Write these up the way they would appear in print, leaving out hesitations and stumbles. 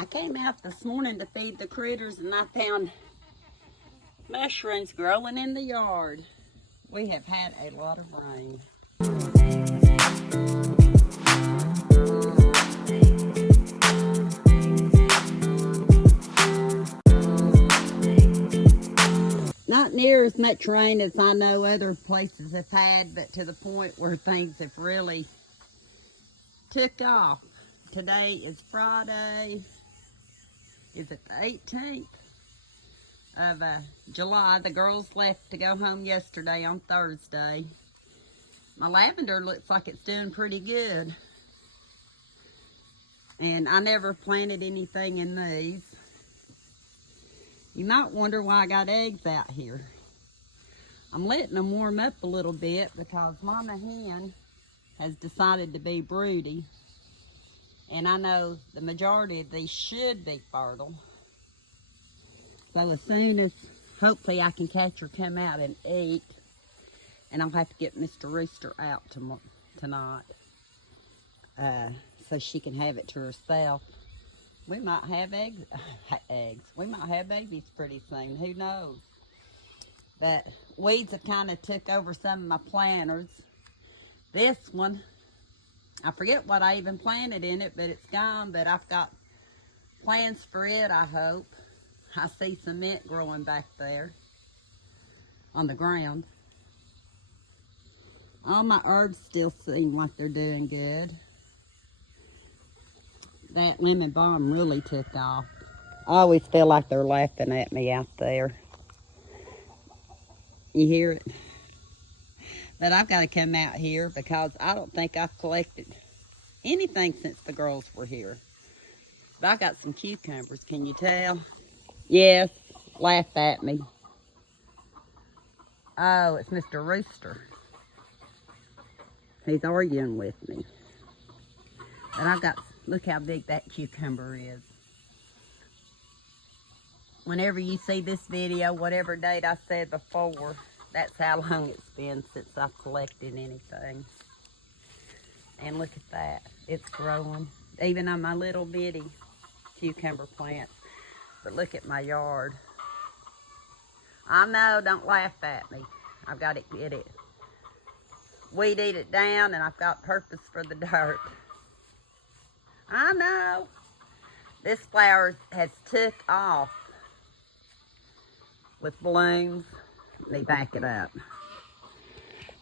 I came out this morning to feed the critters and I found mushrooms growing in the yard. We have had a lot of rain. Not near as much rain as I know other places have had, but to the point where things have really took off. Today is Friday. Is it the 18th of July? The girls left to go home yesterday on Thursday. My lavender looks like it's doing pretty good. And I never planted anything in these. You might wonder why I got eggs out here. I'm letting them warm up a little bit because Mama Hen has decided to be broody. And I know the majority of these should be fertile. So as soon as, hopefully I can catch her come out and eat. And I'll have to get Mr. Rooster out tonight. So she can have it to herself. We might have eggs. We might have babies pretty soon. Who knows? But weeds have kind of took over some of my planters. This one, I forget what I even planted in it, but it's gone. But I've got plans for it, I hope. I see some mint growing back there on the ground. All my herbs still seem like they're doing good. That lemon balm really took off. I always feel like they're laughing at me out there. You hear it? But I've got to come out here because I don't think I've collected anything since the girls were here. But I got some cucumbers, can you tell? Yes, laugh at me. Oh, it's Mr. Rooster. He's arguing with me. And I've got, look how big that cucumber is. Whenever you see this video, whatever date I said before, that's how long it's been since I've collected anything. And look at that, it's growing. Even on my little bitty cucumber plants. But look at my yard. I know, don't laugh at me. I've got to get it. Weed eat it down and I've got purpose for the dirt. I know. This flower has took off with blooms. Let me back it up.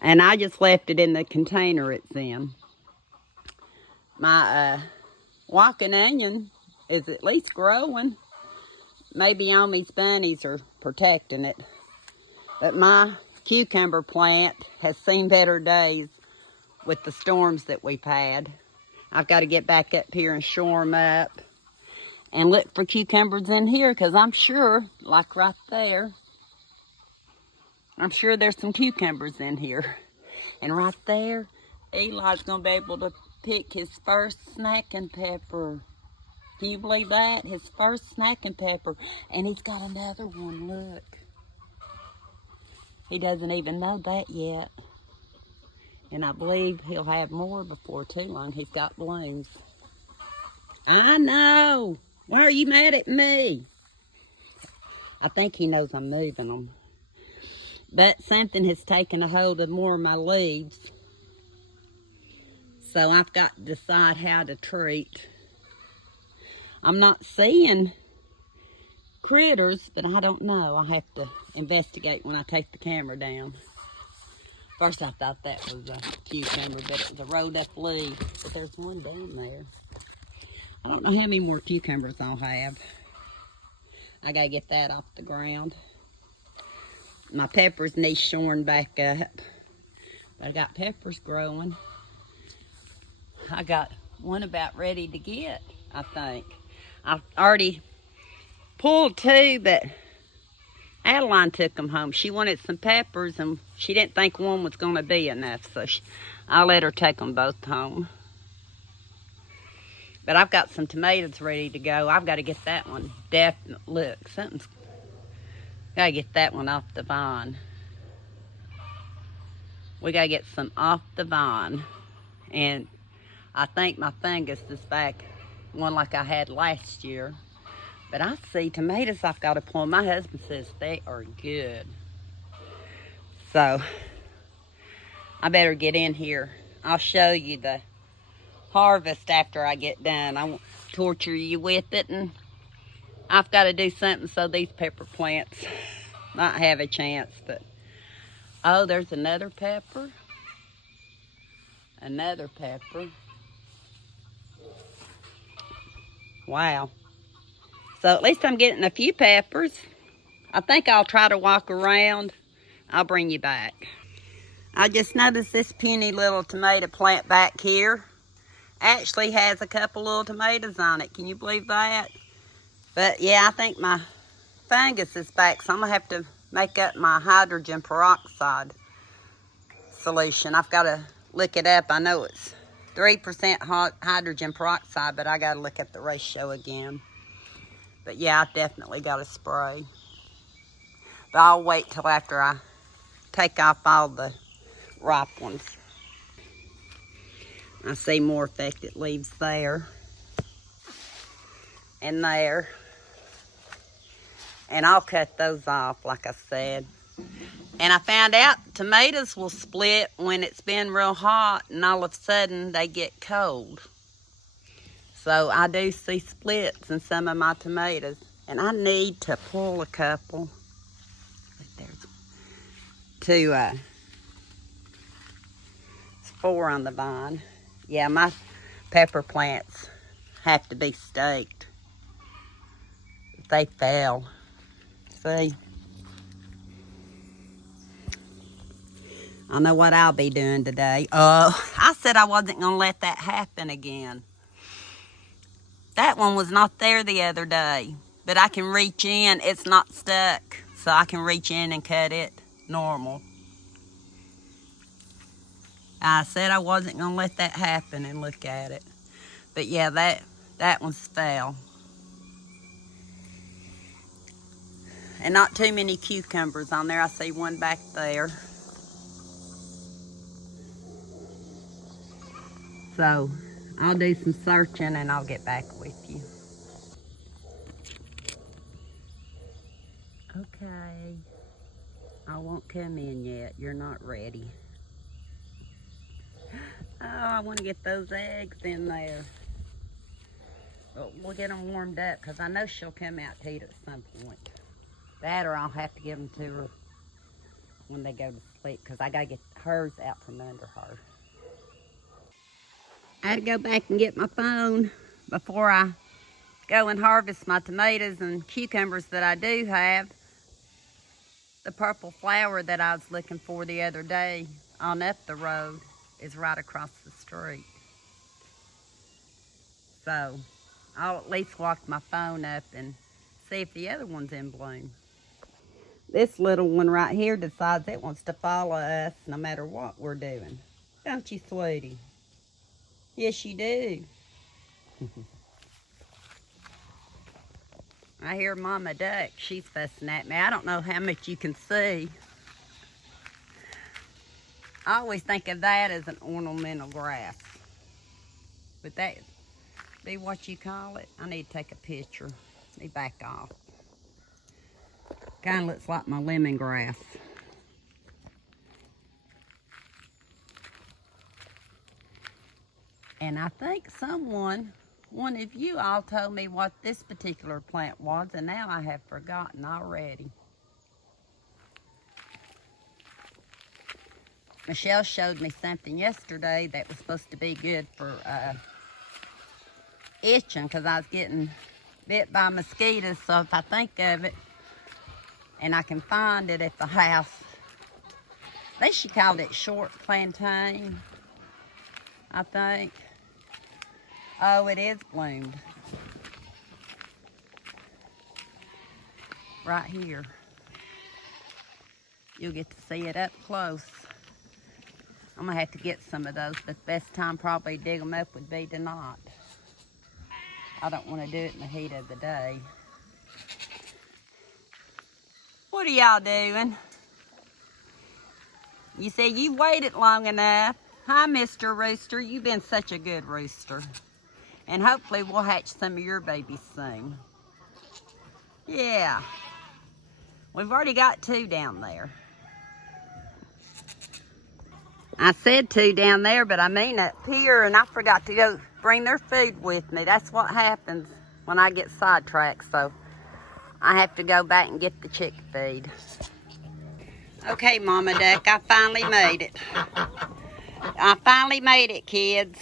And I just left it in the container it's in. My walking onion is at least growing. Maybe Omi's bunnies are protecting it. But my cucumber plant has seen better days with the storms that we've had. I've got to get back up here and shore them up and look for cucumbers in here because I'm sure, like right there, I'm sure there's some cucumbers in here. And right there, Eli's going to be able to pick his first snacking pepper. Can you believe that? His first snacking pepper. And he's got another one, look. He doesn't even know that yet. And I believe he'll have more before too long. He's got blooms. I know. Why are you mad at me? I think he knows I'm moving them. But something has taken a hold of more of my leaves. So I've got to decide how to treat. I'm not seeing critters, but I don't know. I have to investigate when I take the camera down. First I thought that was a cucumber, but it was a rolled up leaf. But there's one down there. I don't know how many more cucumbers I'll have. I gotta get that off the ground. My peppers need shoring back up. I got peppers growing. I got one about ready to get, I think. I've already pulled two, but Adeline took them home. She wanted some peppers, and she didn't think one was going to be enough, so I let her take them both home. But I've got some tomatoes ready to go. I've got to get that one. Look, something's got to get that one off the vine. We got to get some off the vine. And I think my fungus is back one like I had last year. But I see tomatoes I've got to pull. My husband says they are good. So I better get in here. I'll show you the harvest after I get done. I won't torture you with it, and I've got to do something so these pepper plants might have a chance. But oh, there's another pepper. Another pepper. Wow. So at least I'm getting a few peppers. I think I'll try to walk around. I'll bring you back. I just noticed this puny little tomato plant back here actually has a couple little tomatoes on it. Can you believe that? But yeah, I think my fungus is back, so I'm gonna have to make up my hydrogen peroxide solution. I've got to look it up. I know it's 3% hydrogen peroxide, but I got to look at the ratio again. But yeah, I definitely got to spray. But I'll wait till after I take off all the ripe ones. I see more affected leaves there and there. And I'll cut those off, like I said. And I found out tomatoes will split when it's been real hot and all of a sudden they get cold. So I do see splits in some of my tomatoes. And I need to pull a couple. There's it's 4 on the vine. Yeah, my pepper plants have to be staked. They fell. See? I know what I'll be doing today. I said I wasn't going to let that happen again. That one was not there the other day. But I can reach in. It's not stuck. So I can reach in and cut it normal. I said I wasn't going to let that happen, and look at it. But yeah, that one's fell. And not too many cucumbers on there. I see one back there. So I'll do some searching and I'll get back with you. Okay. I won't come in yet. You're not ready. Oh, I want to get those eggs in there. But we'll get them warmed up because I know she'll come out to eat at some point. That or I'll have to give them to her when they go to sleep because I got to get hers out from under her. I had to go back and get my phone before I go and harvest my tomatoes and cucumbers that I do have. The purple flower that I was looking for the other day on up the road is right across the street. So I'll at least walk my phone up and see if the other one's in bloom. This little one right here decides it wants to follow us no matter what we're doing. Don't you, sweetie? Yes, you do. I hear Mama Duck. She's fussing at me. I don't know how much you can see. I always think of that as an ornamental grass. But that be what you call it. I need to take a picture. Let me back off. Kind of looks like my lemongrass. And I think one of you all told me what this particular plant was, and now I have forgotten already. Michelle showed me something yesterday that was supposed to be good for itching because I was getting bit by mosquitoes. So if I think of it and I can find it at the house, I think she called it short plantain, I think. Oh, it is bloomed. Right here. You'll get to see it up close. I'm gonna have to get some of those, but the best time probably to dig them up would be tonight. I don't want to do it in the heat of the day. What are y'all doing? You say you waited long enough. Hi, Mr. Rooster. You've been such a good rooster. And hopefully we'll hatch some of your babies soon. Yeah. We've already got 2 down there. I said 2 down there, but I mean up here, and I forgot to go bring their food with me. That's what happens when I get sidetracked, so I have to go back and get the chick feed. Okay, Mama Duck, I finally made it. I finally made it, kids.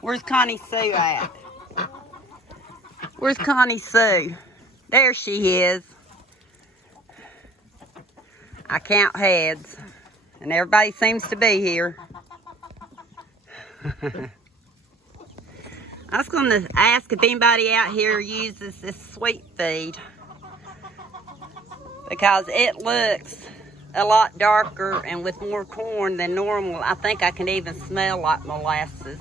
Where's Connie Sue at? Where's Connie Sue? There she is. I count heads, and everybody seems to be here. I was going to ask if anybody out here uses this sweet feed, because it looks a lot darker and with more corn than normal. I think I can even smell like molasses.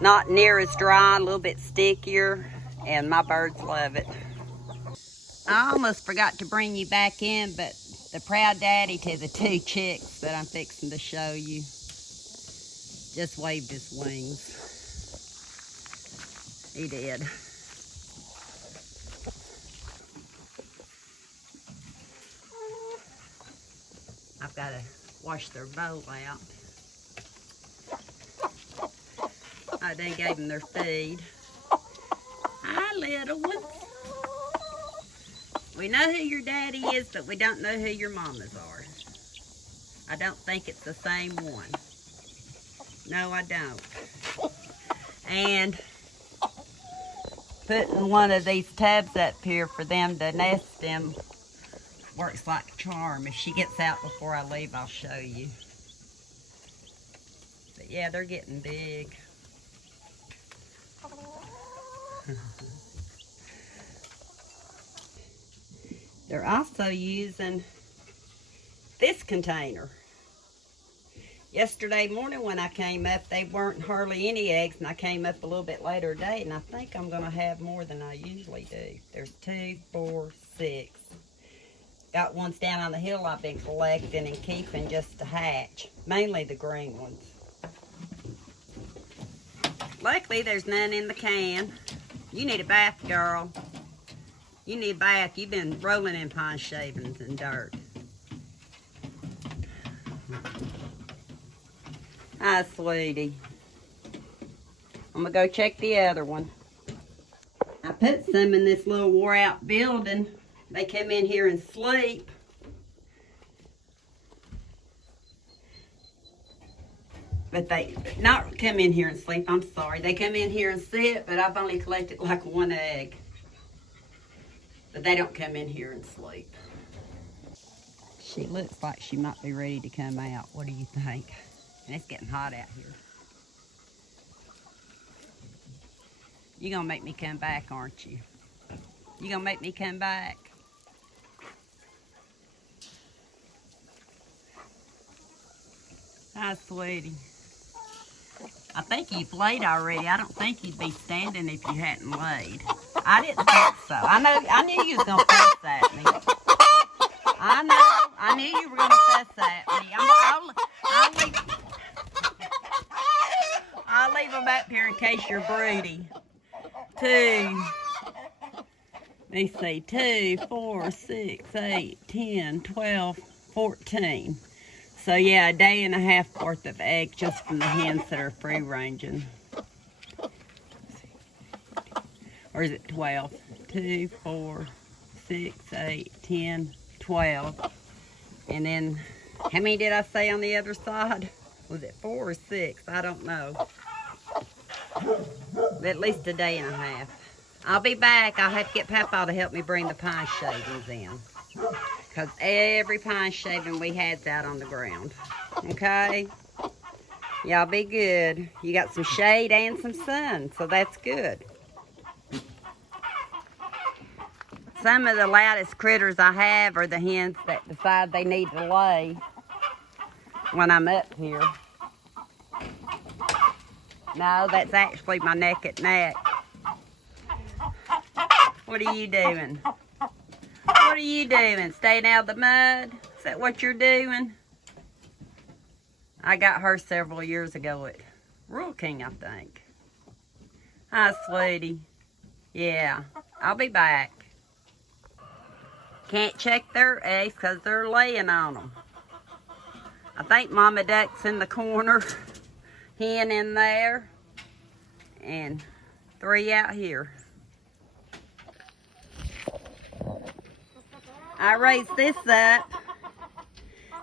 Not near as dry, a little bit stickier, and my birds love it. I almost forgot to bring you back in, but the proud daddy to the 2 chicks that I'm fixing to show you just waved his wings. He did. I've got to wash their bowl out. I done gave them their feed. Hi, little ones. We know who your daddy is, but we don't know who your mamas are. I don't think it's the same one. No, I don't. And putting one of these tubs up here for them to nest in works like a charm. If she gets out before I leave, I'll show you. But yeah, they're getting big. They're also using this container. Yesterday morning when I came up, they weren't hardly any eggs, and I came up a little bit later today, and I think I'm going to have more than I usually do. There's 2, 4, 6. Got ones down on the hill I've been collecting and keeping just to hatch, mainly the green ones. Luckily, there's none in the can. You need a bath, girl. You need a bath. You've been rolling in pine shavings and dirt. Hi, sweetie. I'm gonna go check the other one. I put some in this little wore out building. They come in here and sleep. But they not come in here and sleep, I'm sorry. They come in here and sit, but I've only collected like 1 egg. But they don't come in here and sleep. She looks like she might be ready to come out. What do you think? And it's getting hot out here. You're gonna make me come back, aren't you? You gonna make me come back? Hi, sweetie. I think you've laid already. I don't think you'd be standing if you hadn't laid. I didn't think so. I knew you was gonna fuss at me. I know. I knew you were gonna fuss at me. I'll leave them up here in case you're broody. 2. Let me see. 2, 4, 6, 8, 10, 12, 14. So yeah, a day and a half worth of eggs just from the hens that are free ranging. Or is it 12? 2, 4, 6, 8, 10, 12. And then, how many did I say on the other side? Was it 4 or 6? I don't know. But at least a day and a half. I'll be back. I'll have to get Papa to help me bring the pine shavings in. Because every pine shaving we had's out on the ground. Okay? Y'all be good. You got some shade and some sun, so that's good. Some of the loudest critters I have are the hens that decide they need to lay when I'm up here. No, that's actually my neck at neck. What are you doing? What are you doing? Staying out of the mud? Is that what you're doing? I got her several years ago at Rural King, I think. Hi, sweetie. Yeah, I'll be back. Can't check their eggs because they're laying on them. I think Mama Duck's in the corner, hen in there, and 3 out here. I raised this up,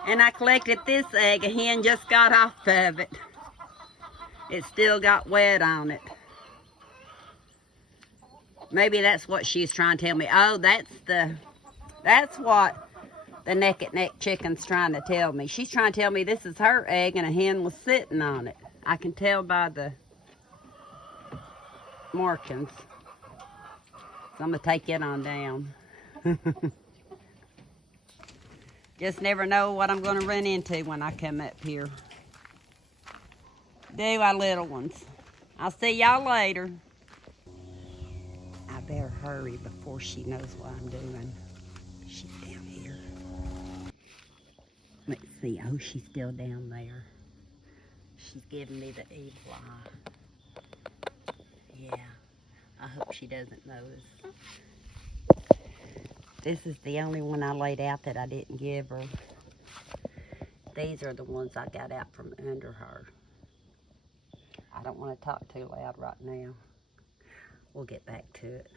and I collected this egg. A hen just got off of it. It still got wet on it. Maybe that's what she's trying to tell me. Oh, that's what the naked neck chicken's trying to tell me. She's trying to tell me this is her egg and a hen was sitting on it. I can tell by the markings. So I'm gonna take it on down. Just never know what I'm gonna run into when I come up here. Do I, little ones? I'll see y'all later. I better hurry before she knows what I'm doing. She's down here. Let's see. Oh, she's still down there. She's giving me the evil eye. Yeah. I hope she doesn't notice. This is the only one I laid out that I didn't give her. These are the ones I got out from under her. I don't want to talk too loud right now. We'll get back to it.